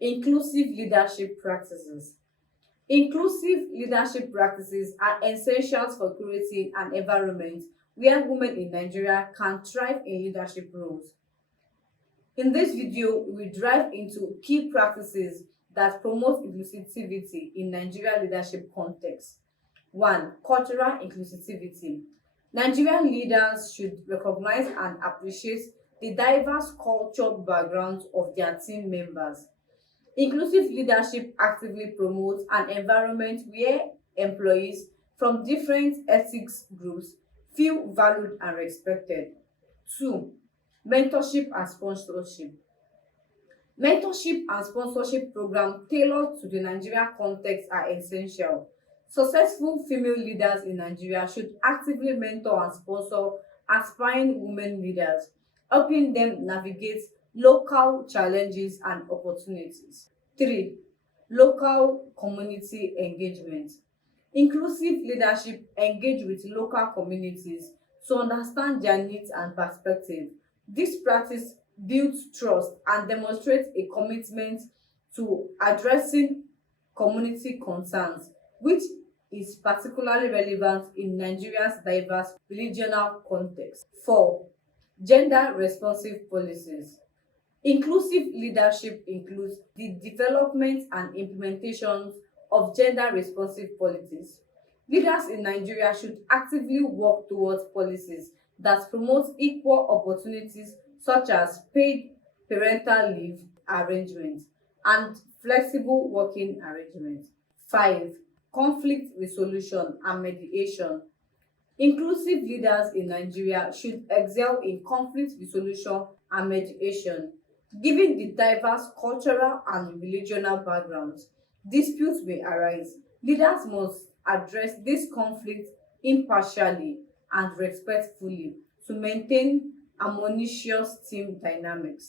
Inclusive leadership practices. Inclusive leadership practices are essential for creating an environment where women in Nigeria can thrive in leadership roles. In this video, we dive into key practices that promote inclusivity in Nigeria leadership context. 1. Cultural inclusivity. Nigerian leaders should recognize and appreciate the diverse cultural backgrounds of their team members. Inclusive leadership actively promotes an environment where employees from different ethnic groups feel valued and respected. 2. Mentorship and sponsorship. Mentorship and sponsorship programs tailored to the Nigeria context are essential. Successful female leaders in Nigeria should actively mentor and sponsor aspiring women leaders, helping them navigate local challenges and opportunities. 3. Local community engagement. Inclusive leadership engage with local communities to understand their needs and perspectives. This practice builds trust and demonstrates a commitment to addressing community concerns, which is particularly relevant in Nigeria's diverse regional context. 4. Gender responsive policies. Inclusive leadership includes the development and implementation of gender responsive policies. Leaders in Nigeria should actively work towards policies that promote equal opportunities such as paid parental leave arrangements and flexible working arrangements. 5. Conflict resolution and mediation. Inclusive leaders in Nigeria should excel in conflict resolution and mediation. Given the diverse cultural and regional backgrounds disputes may arise, leaders must address this conflict impartially and respectfully to maintain harmonious team dynamics.